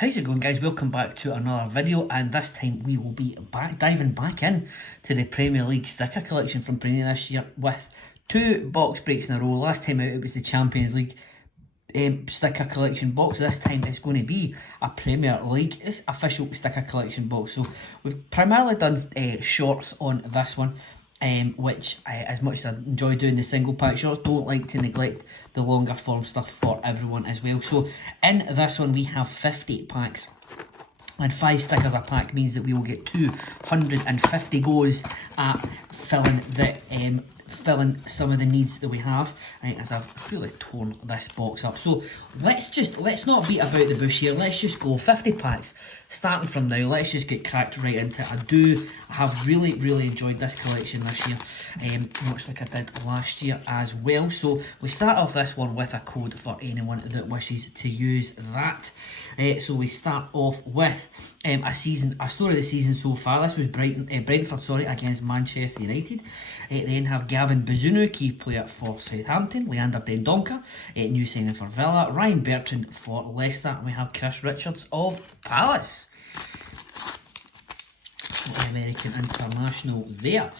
How's it going, guys? Welcome back to another video, and this time we will be diving back in to the Premier League sticker collection from Panini this year with two box breaks in a row. Last time out it was the Champions League sticker collection box. This time it's going to be a Premier League official sticker collection box. So we've primarily done shorts on this one, which as much as I enjoy doing the single pack shorts, don't like to neglect the longer form stuff for everyone as well. So in this one we have 50 packs, and 5 stickers a pack means that we will get 250 goes at filling some of the needs that we have. Right, as I've really torn this box up. So let's not beat about the bush here. Let's just go 50 packs starting from now. Let's just get cracked right into it. I have really enjoyed this collection this year, much like I did last year as well. So we start off this one with a code for anyone that wishes to use that. So we start off with a story of the season so far. This was Brentford against Manchester United. Then have Gavin Bazunu, key player for Southampton. Leander Dendoncker, new signing for Villa. Ryan Bertrand for Leicester. And we have Chris Richards of Palace, American international there.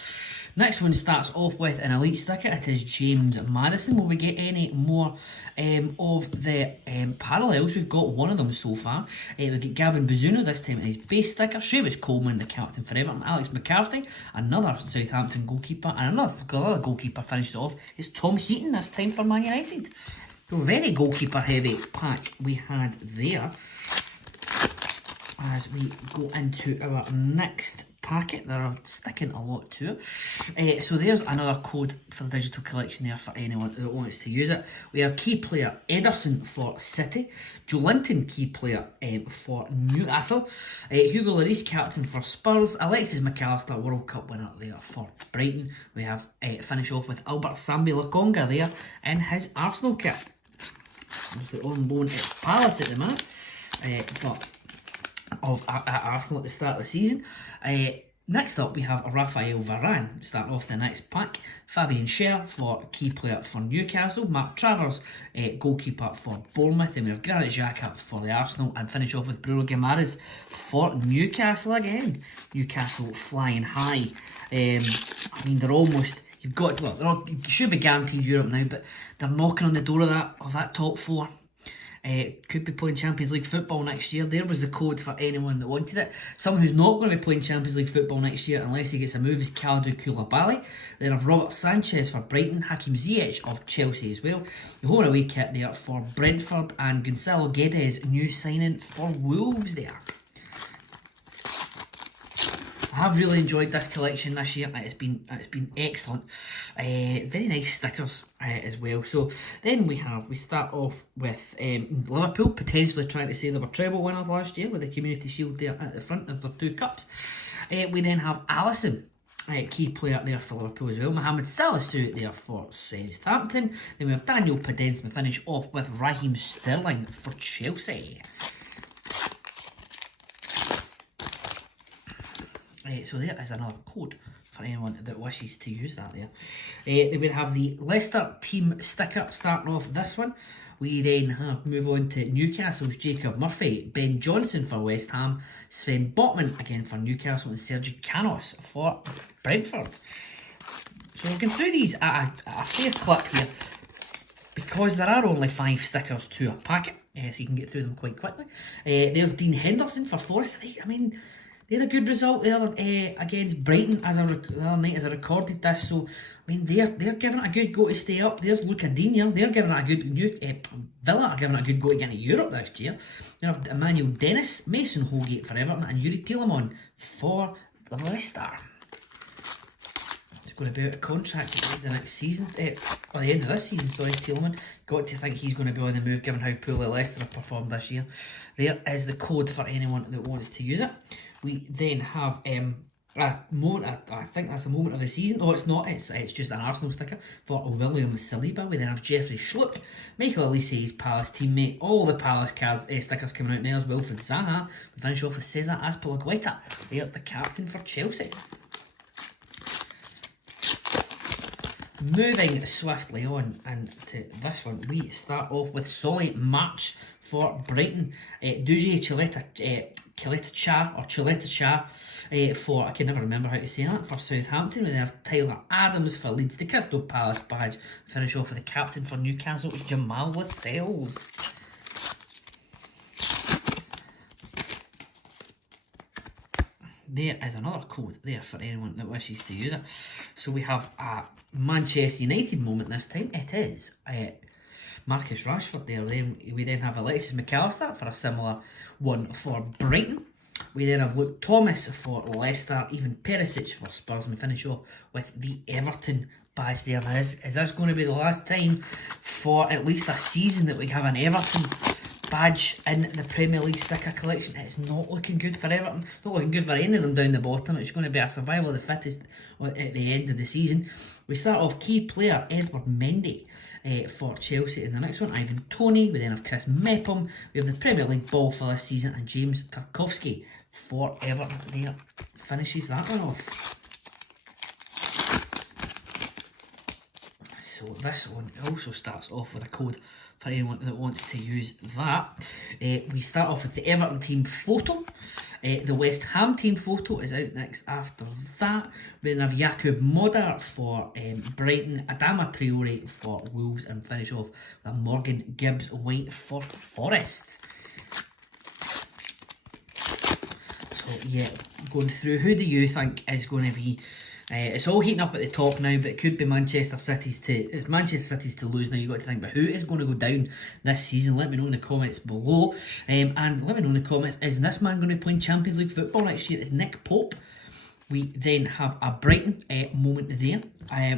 Next one starts off with an elite sticker. It is James Maddison. Will we get any more of the parallels? We've got one of them so far. We get Gavin Bazunu, this time in his base sticker. Seamus Coleman, the captain for Everton. Alex McCarthy, another Southampton goalkeeper. And another goalkeeper finished off. It's Tom Heaton, this time for Man United. So very goalkeeper heavy pack we had there. As we go into our next packet, there are sticking a lot to it. So there's another code for the digital collection there for anyone that wants to use it. We have key player Ederson for City, Joe Linton, key player for Newcastle, Hugo Lloris, captain for Spurs, Alexis McAllister, World Cup winner there for Brighton. We have finish off with Albert Sambi Lokonga there in his Arsenal kit. Obviously on loan at Palace at the minute, but at Arsenal at the start of the season. Next up we have Rafael Varane starting off the next pack. Fabian Schär for key player for Newcastle. Mark Travers, goalkeeper for Bournemouth. Then we have Granit Xhaka for the Arsenal, and finish off with Bruno Guimaraes for Newcastle again. Newcastle flying high. I mean, they're almost, you should be guaranteed Europe now, but they're knocking on the door of that top 4. Could be playing Champions League football next year. There was the code for anyone that wanted it. Someone who's not going to be playing Champions League football next year unless he gets a move is Kalidou Koulibaly. Then have Robert Sanchez for Brighton, Hakim Ziyech of Chelsea as well. The home and away kit there for Brentford, and Gonzalo Guedes, new signing for Wolves there. I have really enjoyed this collection this year. It's been excellent. Very nice stickers as well. So then we start off with Liverpool potentially trying to say they were treble winners last year with the Community Shield there at the front of the 2 cups. We then have Alisson, key player there for Liverpool as well. Mohamed Salisu there for Southampton. Then we have Daniel Podence. We finish off with Raheem Sterling for Chelsea. So there is another code for anyone that wishes to use that there. Then we have the Leicester team sticker starting off this one. We then move on to Newcastle's Jacob Murphy, Ben Johnson for West Ham, Sven Botman again for Newcastle, and Sergio Canos for Brentford. So we're going through these at a fair clip here, because there are only 5 stickers to a packet, so you can get through them quite quickly. There's Dean Henderson for Forest. I mean, they had a good result there against Brighton the other night as I recorded this. So, I mean, they're giving it a good go to stay up. There's Luca Digne. They're giving it a good Villa are giving it a good go to get into Europe next year. You have Emmanuel Dennis, Mason Holgate for Everton, and Yuri Tielemans for Leicester. He's going to be out of contract at the end of the next season, or the end of this season, sorry, Tielemans. Got to think he's going to be on the move given how poorly Leicester have performed this year. There is the code for anyone that wants to use it. We then have a moment, I think that's a moment of the season. Oh, it's not, it's just an Arsenal sticker for William Saliba. We then have Jeffrey Schlupp, Michael Elise's Palace teammate, all the Palace stickers coming out now as well. For Zaha, we finish off with Cesar Azpilicueta, they're the captain for Chelsea. Moving swiftly on into this one, we start off with Solly March for Brighton. Duje Chileta for, I can never remember how to say that, for Southampton. We then have Tyler Adams for Leeds. The Crystal Palace badge. Finish off with the captain for Newcastle, it's Jamal Lascelles. There is another code there for anyone that wishes to use it. So we have a Manchester United moment this time. It is Marcus Rashford there. Then we then have Alexis McAllister for a similar one for Brighton. We then have Luke Thomas for Leicester, even Perisic for Spurs, and we finish off with the Everton badge there. Now, is this going to be the last time for at least a season that we have an Everton badge in the Premier League sticker collection? It's not looking good for Everton, not looking good for any of them down the bottom. It's going to be a survival of the fittest at the end of the season. We start off key player Edward Mendy for Chelsea. In the next one, Ivan Toney. We then have Chris Mepham. We have the Premier League ball for this season, and James Tarkowski for Everton. There finishes that one off. So this one also starts off with a code for anyone that wants to use that. We start off with the Everton team photo. The West Ham team photo is out next after that. We then have Jakub Moder for Brighton, Adama Traore for Wolves, and finish off with Morgan Gibbs White for Forest. So yeah, going through, who do you think is going to be... it's all heating up at the top now, but it could be Manchester City's to lose now. You've got to think about who is going to go down this season. Let me know in the comments below. And let me know in the comments, is this man going to be playing Champions League football next year? It's Nick Pope. We then have a Brighton moment there.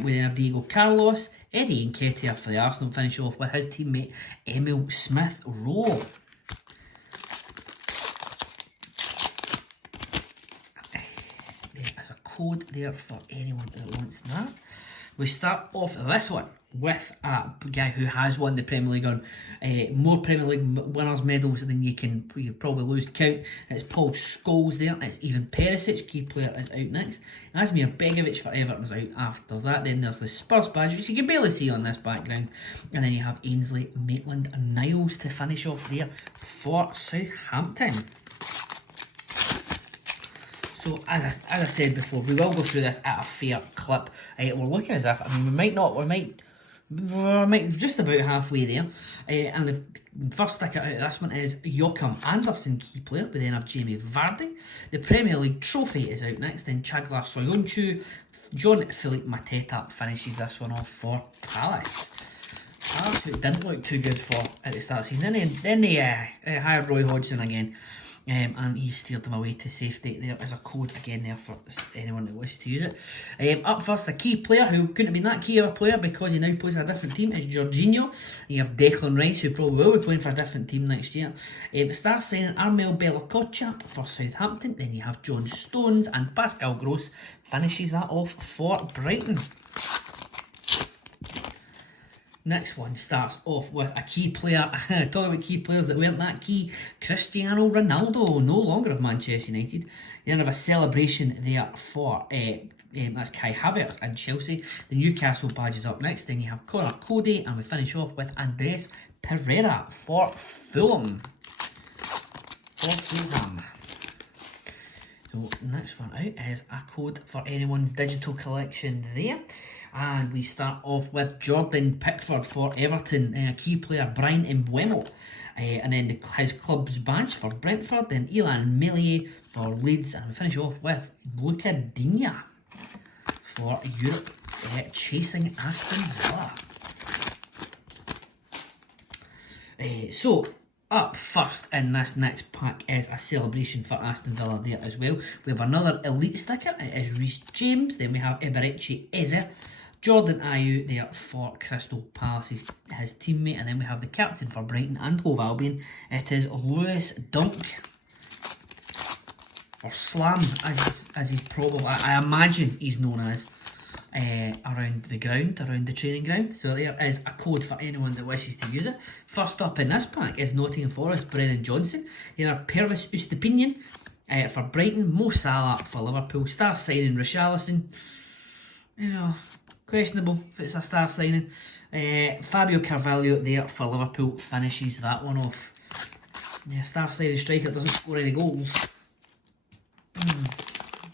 We then have Diego Carlos, Eddie Nketiah for the Arsenal. Finish off with his teammate Emil Smith-Rowe. Code there for anyone that wants that. We start off this one with a guy who has won the Premier League on more Premier League winners medals than you probably lose count. It's Paul Scholes there. It's even Perisic, key player, is out next. Asmir Begovic for Everton is out after that. Then there's the Spurs badge, which you can barely see on this background. And then you have Ainsley Maitland-Niles to finish off there for Southampton. So as I said before, we will go through this at a fair clip. We're looking as if, we might just about halfway there. And the first sticker out of this one is Joachim Andersen, key player. We then have Jamie Vardy. The Premier League trophy is out next. Then Chaglar Soyuncu. John Philippe Mateta finishes this one off for Palace. Palace, who didn't look too good for at the start of the season. Then they hired Roy Hodgson again. And he steered them away to safety. There is a code again there for anyone that wishes to use it. Up first, a key player who couldn't have been that key of a player because he now plays for a different team is Jorginho. You have Declan Rice, who probably will be playing for a different team next year. Star signing Armel Bella-Kotchap for Southampton. Then you have John Stones, and Pascal Gross finishes that off for Brighton. Next one starts off with a key player. Talking about key players that weren't that key. Cristiano Ronaldo, no longer of Manchester United. Then have a celebration there for that's Kai Havertz and Chelsea. The Newcastle badge is up next. Then you have Conor Cody, and we finish off with Andres Pereira for Fulham. So next one out is a code for anyone's digital collection there. And we start off with Jordan Pickford for Everton, key player Brian Mbeumo, and then his club's badge for Brentford, then Ilan Meslier for Leeds, and we finish off with Luca Digne for Europe, chasing Aston Villa. So up first in this next pack is a celebration for Aston Villa there as well. We have another elite sticker. It is Reece James. Then we have Eberechi Eze. Jordan Ayew there for Crystal Palace, his teammate. And then we have the captain for Brighton and Hove Albion. It is Lewis Dunk. Or Slam, as he's probably, I imagine he's known as, around the training ground. So there is a code for anyone that wishes to use it. First up in this pack is Nottingham Forest, Brennan Johnson. You have Pervis Eustepinian for Brighton, Mo Salah for Liverpool, star signing Richarlison. questionable if it's a star signing. Fabio Carvalho there for Liverpool finishes that one off. Yeah, star signing striker doesn't score any goals.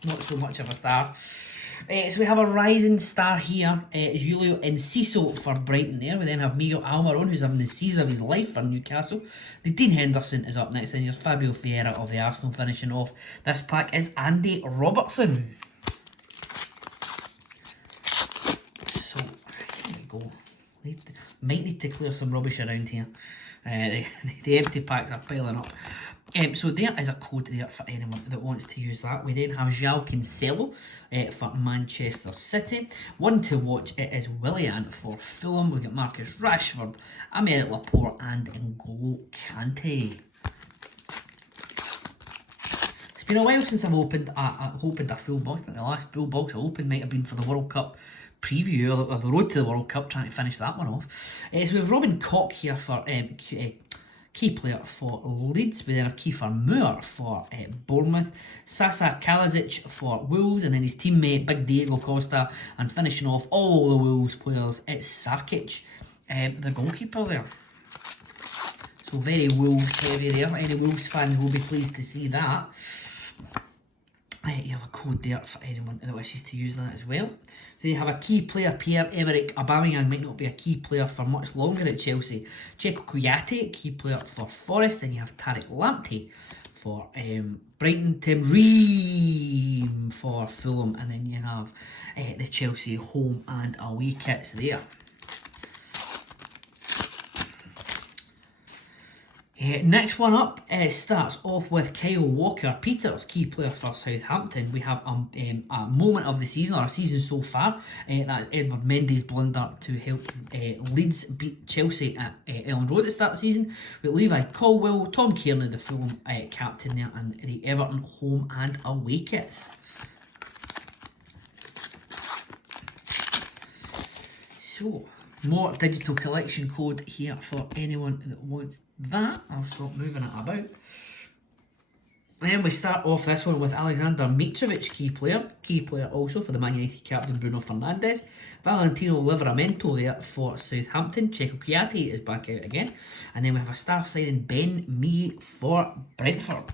Not so much of a star. So we have a rising star here, Julio Enciso for Brighton there. We then have Miguel Almiron, who's having the season of his life for Newcastle. The Dean Henderson is up next. Then here's Fabio Vieira of the Arsenal finishing off. This pack is Andy Robertson. So, here we go. Might need to clear some rubbish around here. The empty packs are piling up. So there is a code there for anyone that wants to use that. We then have João Cancelo for Manchester City. One to watch, it is Willian for Fulham. We've got Marcus Rashford, Aymeric Laporte and N'Golo Kante. It's been a while since I've opened a full box. I think the last full box I opened might have been for the World Cup preview or the road to the World Cup, trying to finish that one off. So we have Robin Koch here for key player for Leeds. We then have Kiefer Moore for Bournemouth, Sasa Kalajic for Wolves, and then his teammate Big Diego Costa, and finishing off all the Wolves players, it's Sarkic, the goalkeeper there. So very Wolves heavy there. Any Wolves fans will be pleased to see that. You have a code there for anyone that wishes to use that as well. So you have a key player, Pierre-Emerick Aubameyang might not be a key player for much longer at Chelsea. Checo Kouyaté, key player for Forest. Then you have Tariq Lamptey for Brighton. Tim Ream for Fulham. And then you have the Chelsea home and away kits there. Next one up starts off with Kyle Walker-Peters, key player for Southampton. We have a moment of the season, or a season so far. That's Edward Mendy's blunder to help Leeds beat Chelsea at Elland Road at the start of the season. With Levi Colwill, Tom Kearney, the Fulham captain there, and the Everton home and away kits. So, more digital collection code here for anyone that wants that. I'll stop moving it about. Then we start off this one with Alexander Mitrovic, key player also for the Man United captain Bruno Fernandes. Valentino Livramento there for Southampton. Checo Kouyaté is back out again. And then we have a star signing, Ben Mee for Brentford.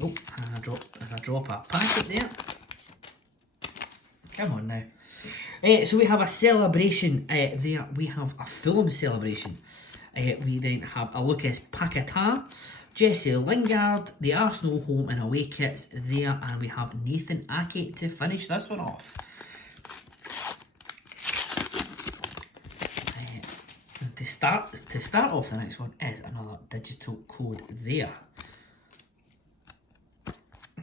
Oh, and there's a drop a packet there. Come on now. So we have a celebration there. We have a Fulham celebration. We then have a Lucas Paquetá, Jesse Lingard, the Arsenal home and away kits there, and we have Nathan Ake to finish this one off. To start off the next one is another digital code there.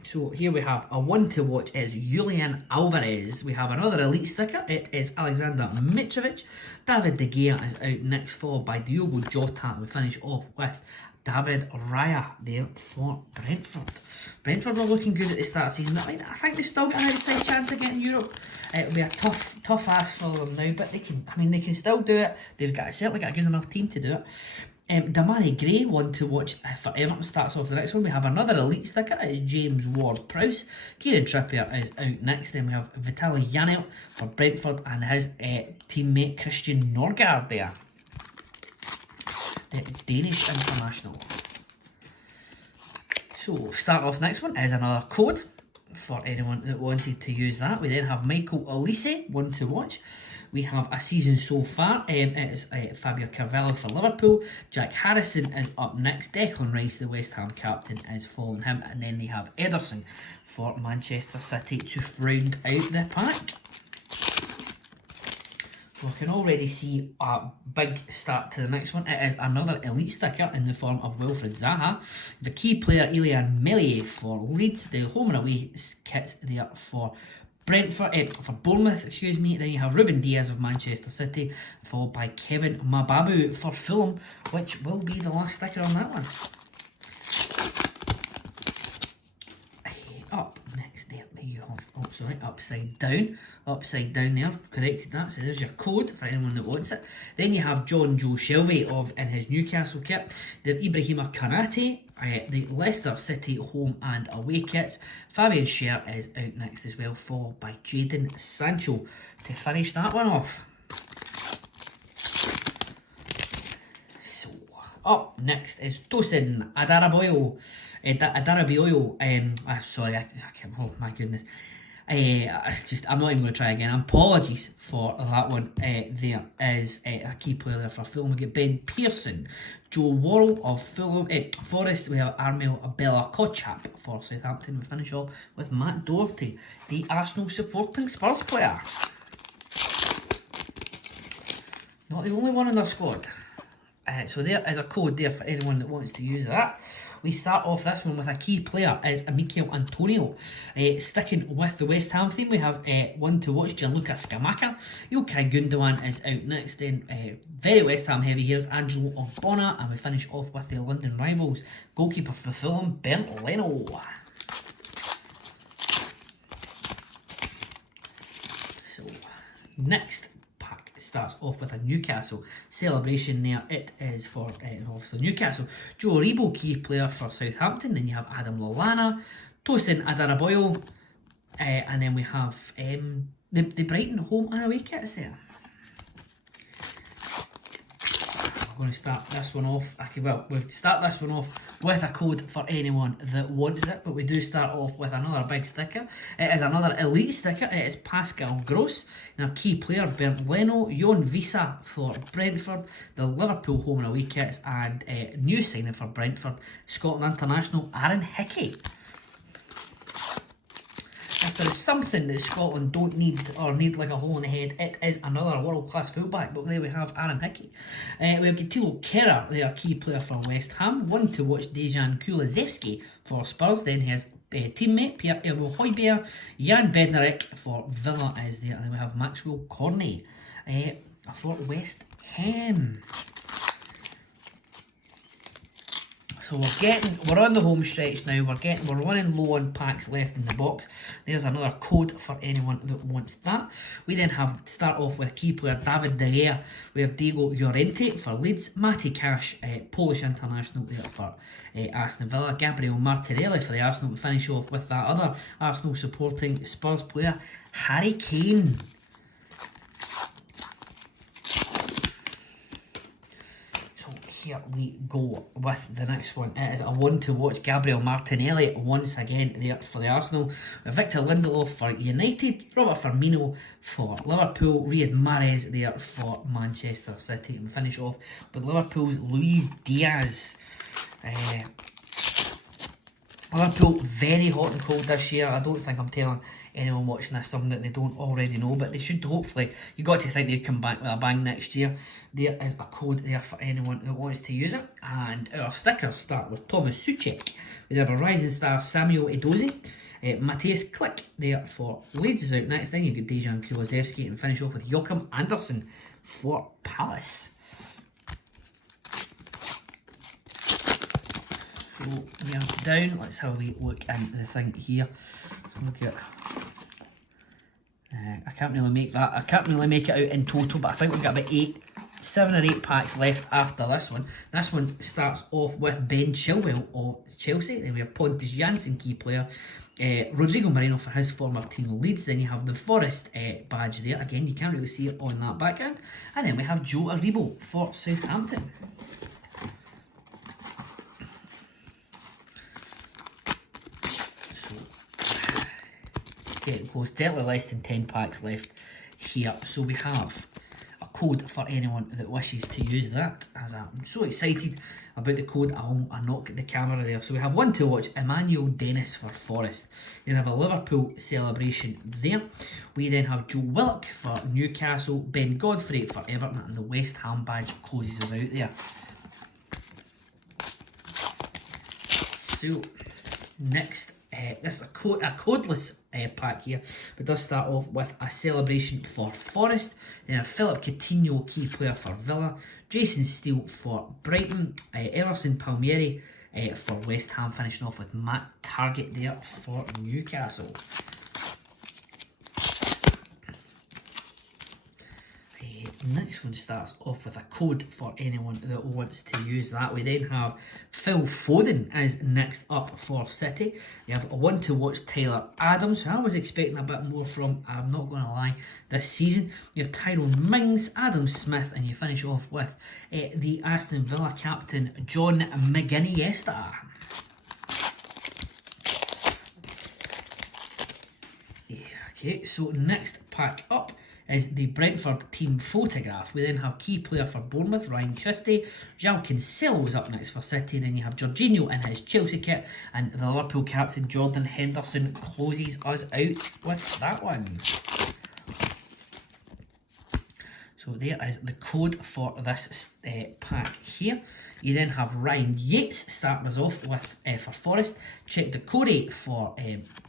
So here we have a one to watch is Julian Alvarez. We have another elite sticker. It is Alexander Mitrovic. David De Gea is out next, followed by Diogo Jota. And we finish off with David Raya there for Brentford. Brentford were looking good at the start of the season. I think they've still got an outside chance of getting Europe. It'll be a tough ask for them now, but they can still do it. They've certainly got a good enough team to do it. Damari Gray, one to watch for Everton, starts off the next one. We have another elite sticker. It is James Ward-Prowse. Kieran Trippier is out next. Then we have Vitaly Janelt for Brentford and his teammate Christian Norgard there. The Danish international. So, start off next one is another code for anyone that wanted to use that. We then have Michael Olise, one to watch. We have a season so far. It is Fabio Carvalho for Liverpool. Jack Harrison is up next. Declan Rice, the West Ham captain, is following him. And then they have Ederson for Manchester City to round out the pack. So I can already see a big start to the next one. It is another elite sticker in the form of Wilfred Zaha. The key player, Ilian Meslier for Leeds. The home and away kits there for Brentford, for Bournemouth, excuse me. Then you have Ruben Diaz of Manchester City, followed by Kevin Mababu for Fulham, which will be the last sticker on that one. Up next there you have, sorry, upside down. Upside down there, corrected that. So there's your code for anyone that wants it. Then you have John Joe Shelby in his Newcastle kit. The Ibrahima Kanate, the Leicester City home and away kits. Fabian Schär is out next as well, followed by Jadon Sancho to finish that one off. So, up next is Tosin Adarabioyo. Sorry, I can't, oh my goodness. I'm not even going to try again. Apologies for that one. There is a key player there for Fulham. We get Ben Pearson, Joe Worrell of Fulham, Forest. We have Armel Bella Kochap for Southampton. We finish off with Matt Doherty, the Arsenal supporting Spurs player. Not the only one in their squad. So there is a code there for anyone that wants to use that. We start off this one with a key player is Mikel Antonio. Sticking with the West Ham theme, we have one to watch, Gianluca Scamacca. Ilkay Gundogan is out next. Then very West Ham heavy here is Angelo Ogbonna. And we finish off with the London rivals, goalkeeper for Fulham, Bernd Leno. So, next starts off with a Newcastle celebration there. It is for obviously Newcastle. Joe Aribo, key player for Southampton. Then you have Adam Lallana, Tosin Adarabioyo, and then we have the Brighton home and away kits there. I'm going to start this one off. We'll start this one off with a code for anyone that wants it, but we do start off with another big sticker. It is another elite sticker. It is Pascal Gross. Now, key player Bernd Leno, Jon Visa for Brentford, the Liverpool home and away kits, and new signing for Brentford, Scotland international Aaron Hickey. If there is something that Scotland don't need or need like a hole in the head, it is another world-class fullback. But there we have Aaron Hickey. We have Tilo Kehrer, they are key player for West Ham. One to watch, Dejan Kulusevski for Spurs. Then his teammate Pierre-Emile Højbjerg. Jan Bednarek for Villa is there. And then we have Maxwell Cornet for West Ham. So we're on the home stretch now. We're running low on packs left in the box. There's another code for anyone that wants that. We then start off with key player David De Gea. We have Diego Llorente for Leeds, Matty Cash, Polish international there for Aston Villa, Gabriel Martinelli for the Arsenal. We finish off with that other Arsenal supporting Spurs player, Harry Kane. Here we go with the next one. It is a one to watch, Gabriel Martinelli once again there for the Arsenal. Victor Lindelof for United, Robert Firmino for Liverpool, Riyad Mahrez there for Manchester City. And we finish off with Liverpool's Luis Diaz. Liverpool very hot and cold this year. I don't think I'm telling anyone watching this something that they don't already know, but they should hopefully. You got to think they'd come back with a bang next year. There is a code there for anyone that wants to use it. And our stickers start with Thomas Souček. We have a rising star Samuel Edozie. Matthias Klick there for Leeds is out next. Then you get Dejan Kulusevski and finish off with Joachim Andersen for Palace. So we are down. Let's have a wee look into the thing here. Look at. I can't really make that. I can't really make it out in total, but I think we've got about 7 or 8 packs left after this one. This one starts off with Ben Chilwell of Chelsea. Then we have Pontus Jansson, key player. Rodrigo Moreno for his former team Leeds. Then you have the Forest badge there. Again, you can't really see it on that background. And then we have Joe Aribo for Southampton. Getting close, definitely less than 10 packs left here. So we have a code for anyone that wishes to use that. As I'm so excited about the code, I'll knock the camera there. So we have one to watch, Emmanuel Dennis for Forest. You have a Liverpool celebration there. We then have Joe Willock for Newcastle, Ben Godfrey for Everton, and the West Ham badge closes us out there. So next, this is a codeless pack here, but does start off with a celebration for Forest. Then a Philip Coutinho, key player for Villa, Jason Steele for Brighton, Emerson Palmieri for West Ham, finishing off with Matt Target there for Newcastle. next one starts off with a code for anyone that wants to use that. We then have Phil Foden is next up for City. You have a one to watch Tyler Adams, who I was expecting a bit more from, I'm not going to lie, this season. You have Tyrone Mings, Adam Smith, and you finish off with the Aston Villa captain, John McGinniesta. Okay, so next pack up is the Brentford team photograph. We then have key player for Bournemouth, Ryan Christie. João Cancelo is up next for City. Then you have Jorginho in his Chelsea kit. And the Liverpool captain, Jordan Henderson, closes us out with that one. So there is the code for this pack here. You then have Ryan Yates starting us off with for Forest. Check the Corey for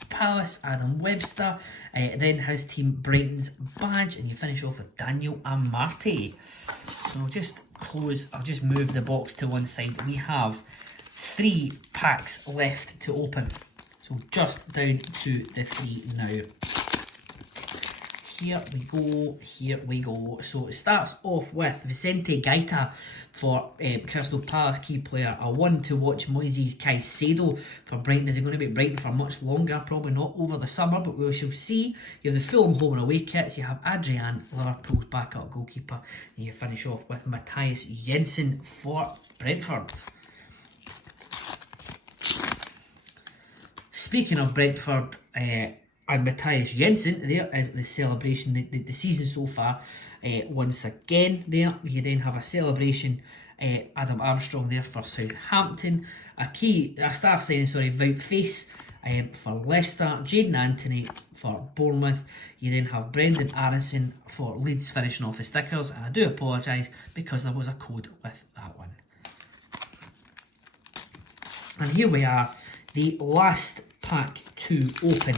Palace, Adam Webster. Then his team Brighton's badge, and you finish off with Daniel Amartey. So I'll just move the box to one side. We have 3 packs left to open. So just down to the 3 now. Here we go. So it starts off with Vicente Gaita for Crystal Palace, key player. A one to watch Moises Caicedo for Brighton. Is he going to be at Brighton for much longer? Probably not over the summer, but we shall see. You have the Fulham home and away kits. You have Adrian, Liverpool's backup goalkeeper. And you finish off with Matthias Jensen for Brentford. Speaking of Brentford, and Matthias Jensen, there is the celebration, the season so far. Once again there, you then have a celebration, Adam Armstrong there for Southampton, a star signing, Wout Faes for Leicester, Jadon Anthony for Bournemouth. You then have Brendan Aronson for Leeds finishing off the stickers, and I do apologise because there was a code with that one. And here we are, the last pack to open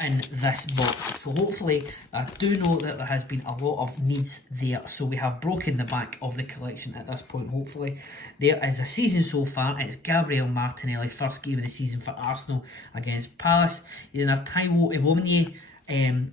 in this box. So hopefully, I do know that there has been a lot of needs there, so we have broken the back of the collection at this point. Hopefully there is a season so far. It's Gabriel Martinelli, first game of the season for Arsenal against Palace. You then have Taiwo Iwomie,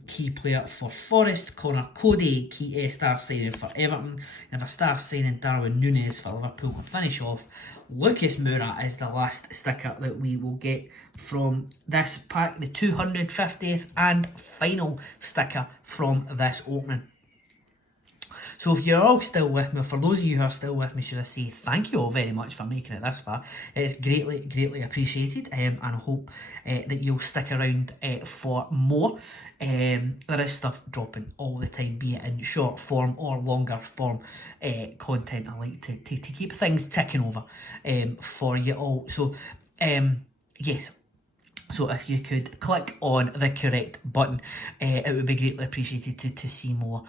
key player for Forest. Connor Cody, key star signing for Everton. You have a star signing, Darwin Núñez for Liverpool. And finish off, Lucas Moura is the last sticker that we will get from this pack, the 250th and final sticker from this opening. So if you're all still with me, for those of you who are still with me, should I say thank you all very much for making it this far. It's greatly appreciated, and I hope that you'll stick around for more. There is stuff dropping all the time, be it in short form or longer form content. I like to keep things ticking over for you all. So yes. So if you could click on the correct button, it would be greatly appreciated to see more.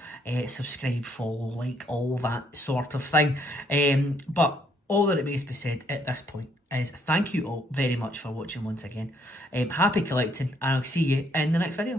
Subscribe, follow, like, all that sort of thing. But all that it needs to be said at this point is thank you all very much for watching once again. Happy collecting, and I'll see you in the next video.